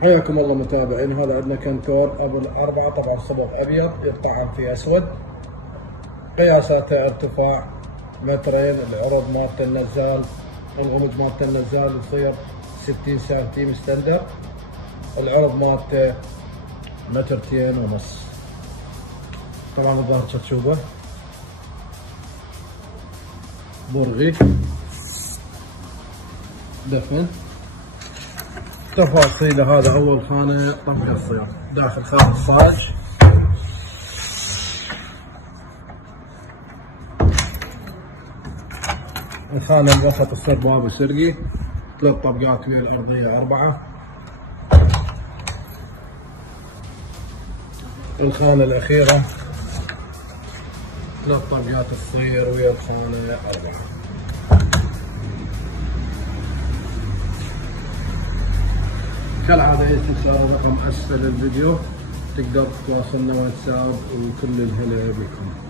حياكم الله متابعين. هذا عندنا كنتور ابو 4، طبعا صبغ ابيض يطعم في اسود. قياساته ارتفاع 2 متر. العرض مالته النزال، الغمج مالته النزال يصير 60 سنتيم ستاندر. العرض مالته 2.5 متر. طبعا الظهر شتشوبه برغي دفن. تفاصيل هذا اول خانه طب قصير داخل خانه صاج، الخانه الوسط تصير باب سرقي، 3 طبقات ويا الارضيه 4. الخانه الاخيره 3 طبقات تصير ويا الخانه 4. كالعادة يستفسر رقم اسفل الفيديو، تقدر تواصلنا واتساب، وكل الهلا بكم.